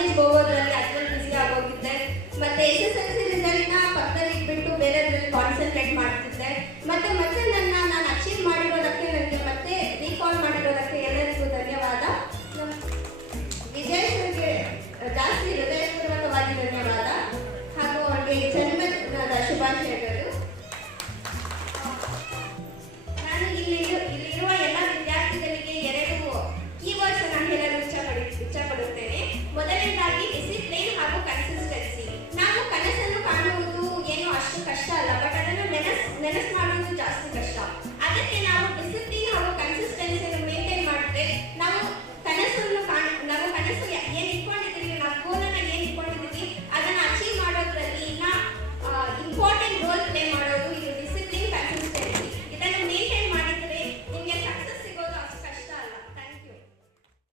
ಕಾಲೇಜ್ಗೆ ಹೋಗೋದ್ರಲ್ಲಿ ಅಷ್ಟೊಂದು ಬಿಸಿ ಆಗೋಗಿದ್ದೆ. ಮತ್ತೆ ಎಸ್ ಎಸ್ ಎಲ್ ಸಿ ರಿಸಲ್ಟ್ನ ಪಕ್ಕದಲ್ಲಿ ಇಟ್ಬಿಟ್ಟು ಬೇರೆದ್ರಲ್ಲಿ ಕಾನ್ಸಂಟ್ರೇಟ್ ಮಾಡ್ತಿದ್ದೆ. ಮತ್ತೆ ಮತ್ತೆ ನನ್ನ, ನಾನು ಅಚೀವ್ ಮಾಡಿರೋದಕ್ಕೆ ನನಗೆ ಮತ್ತೆ ರೀಕಾಲ್ ಮಾಡಿರೋದಕ್ಕೆ ಎಲ್ಲರಿಗೂ ಧನ್ಯವಾದ. ವಿಜಯ್ ಜಾಸ್ತಿ ಇರುತ್ತೆ 是眼睛